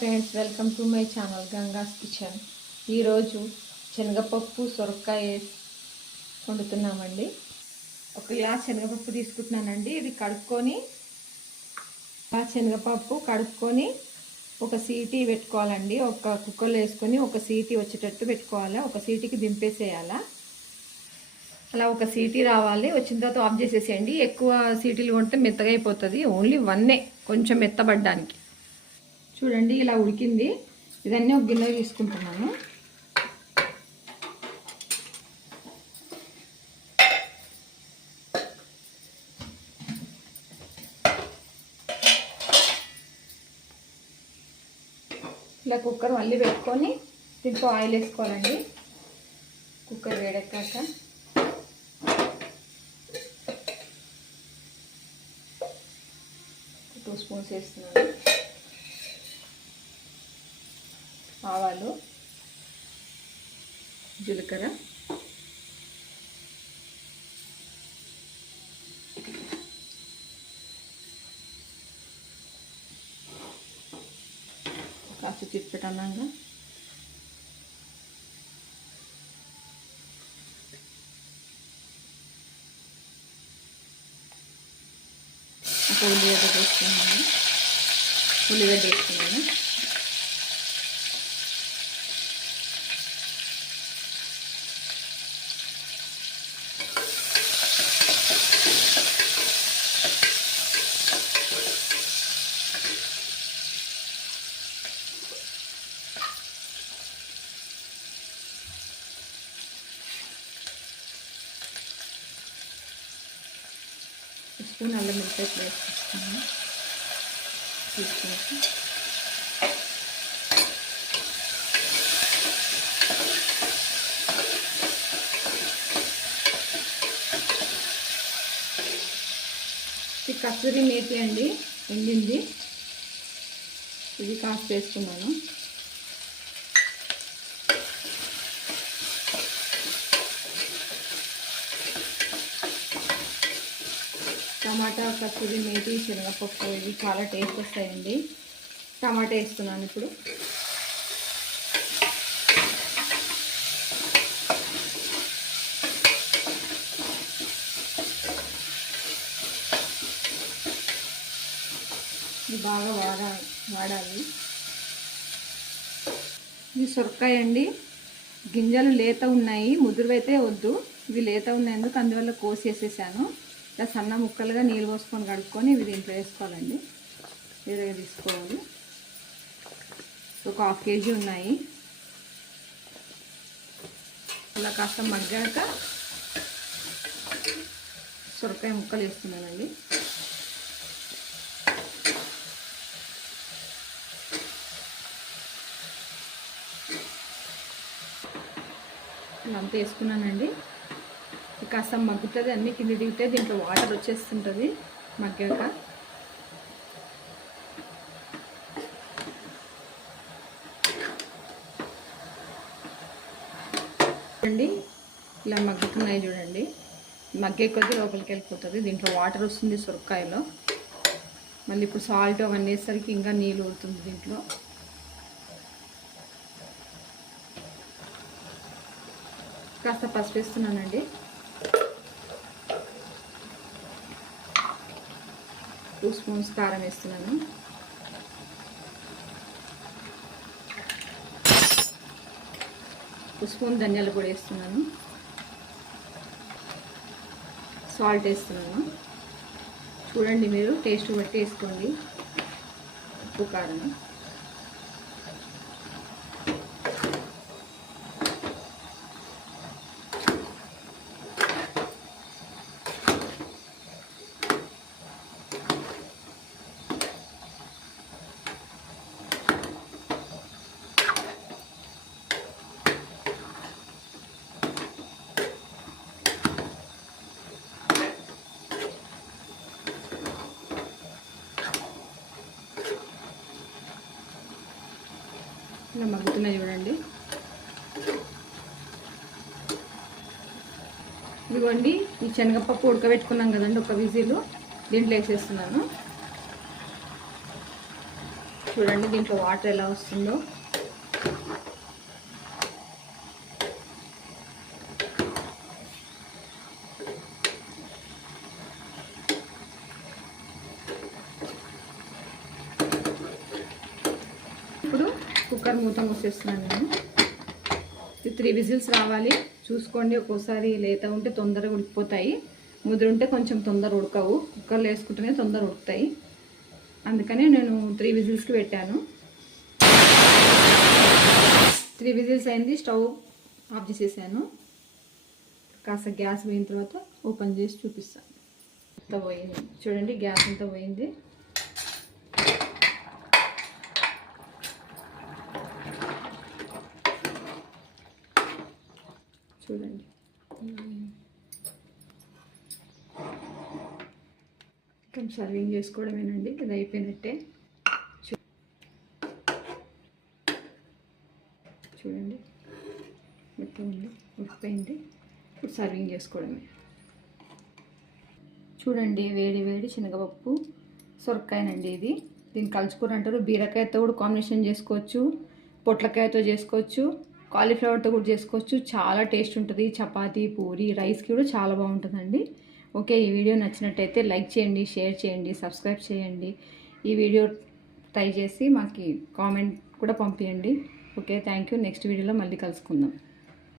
Friends, welcome to my channel Ganga's kitchen. ఈరోజు శనగపప్పు సొరకాయ వండుతున్నామండి. ఒక గ్లాస్ శనగపప్పు తీసుకుంటున్నానండి. ఇది కడుక్కొని శనగపప్పు కడుక్కొని ఒక సీటీ పెట్టుకోవాలండి. ఒక కుక్కర్లో వేసుకొని ఒక సీటీ వచ్చేటట్టు పెట్టుకోవాలి. ఒక సీటీకి దింపేసేయాలా. అలా ఒక సీటీ రావాలి. వచ్చిన తర్వాత ఆఫ్ చేసేసేయండి. ఎక్కువ సీటీలు కొంటే మెత్తగా అయిపోతుంది. ఓన్లీ వన్నే కొంచెం మెత్తబడ్డానికి. చూడండి, ఇలా ఉడికింది. ఇదన్నీ ఒక గిన్నె తీసుకుంటున్నాను. ఇలా కుక్కర్ మళ్ళీ పెట్టుకొని దీంట్లో ఆయిల్ వేసుకోవాలండి. కుక్కర్ వేడెక్కాక 2 స్పూన్స్ వేస్తున్నాను. ఆవాలు, జీలకర్ర, కాస్త చిట్పెట్టన్నాక ఒక ఉల్లిగడ్డ వేసుకున్నాను. స్పూన్ అల్లం వెల్లిపాయ పేస్ట్ వేసుకున్నాను. తీసుకొని కస్తూరి మేతి అండి, ఎండింది. ఇది కాస్త వేసుకున్నాను. టమాటా, కస్తూరి మేతి, శనగపప్పు ఇవి చాలా టేస్ట్ వస్తాయండి. టమాటా వేస్తున్నాను ఇప్పుడు. ఇది బాగా వాడాలి. ఇది సొరకాయ అండి. గింజలు లేత ఉన్నాయి, ముదురువైతే వద్దు. ఇవి లేత ఉన్నందుకు అందువల్ల కోసి వేసేసాను. ఇలా సన్న ముక్కలుగా నీళ్ళు పోసుకొని కడుక్కొని ఇవి దీంట్లో వేసుకోవాలండి. వేరేగా తీసుకోవాలి. ఒక 1/2 కేజీ ఉన్నాయి. ఇలా కాస్త మగ్గాక సొరకాయ ముక్కలు వేస్తున్నానండి. అంతా వేసుకున్నానండి. కాస్త మగ్గుతుంది, అన్నీ కింద దిగితే దీంట్లో వాటర్ వచ్చేస్తుంటుంది మగ్గాక. చూడండి, ఇలా మగ్గుతున్నాయి చూడండి. మగ్గే కొద్దీ లోపలికి వెళ్ళిపోతుంది. దీంట్లో వాటర్ వస్తుంది సొరకాయలో. మళ్ళీ ఇప్పుడు సాల్ట్ అవన్నీ వేసరికి ఇంకా నీళ్ళు ఊరుతుంది దీంట్లో. కాస్త పసుపు వేస్తున్నానండి. 2 స్పూన్స్ కారం వేస్తున్నాను. ఒక స్పూన్ ధనియాల పొడి వేస్తున్నాను. సాల్ట్ వేస్తున్నాను. చూడండి, మీరు టేస్ట్ బట్టి వేసుకోండి ఉప్పు కారం. ఇలా మగ్గుతున్నాయి చూడండి. ఇదిగోండి, ఈ శనగపప్పు ఉడకబెట్టుకున్నాం కదండి, ఒక విజిల్ దీంట్లో వేసేస్తున్నాను. చూడండి దీంట్లో వాటర్ ఎలా వస్తుందో. ఇప్పుడు కుక్కర్ మూత మూసేస్తున్నాను నేను. 3 విజిల్స్ రావాలి. చూసుకోండి, ఒక్కోసారి లేత ఉంటే తొందరగా ఉడికిపోతాయి, ముదురుంటే కొంచెం తొందర ఉడకవు. కుక్కర్లో వేసుకుంటేనే తొందర ఉడుకుతాయి, అందుకనే నేను 3 విజిల్స్కి పెట్టాను. 3 విజిల్స్ అయింది. స్టవ్ ఆఫ్ చేసేసాను. కాస్త గ్యాస్ పోయిన తర్వాత ఓపెన్ చేసి చూపిస్తాను. అంతా పోయింది చూడండి, గ్యాస్ అంతా పోయింది. చూడండి, కొంచెం సర్వింగ్ చేసుకోవడమేనండి, ఇది అయిపోయినట్టే. చూడండి మొత్తం ఉంది, ఉడికిపోయింది. ఇప్పుడు సర్వింగ్ చేసుకోవడమే. చూడండి, వేడి వేడి శనగపప్పు సొరకాయనండి ఇది. దీన్ని కలుచుకూర అంటారు. బీరకాయతో కూడా కాంబినేషన్ చేసుకోవచ్చు, పొట్లకాయతో చేసుకోవచ్చు, కాలీఫ్లవర్తో కూడా చేసుకోవచ్చు. చాలా టేస్ట్ ఉంటుంది. చపాతీ, పూరి, రైస్కి కూడా చాలా బాగుంటుందండి. ఓకే, ఈ వీడియో నచ్చినట్టయితే లైక్ చేయండి, షేర్ చేయండి, సబ్స్క్రైబ్ చేయండి. ఈ వీడియో ట్రై చేసి మాకు కామెంట్ కూడా పంపించండి. Okay, thank you. నెక్స్ట్ వీడియోలో మళ్ళీ కలుసుకుందాం.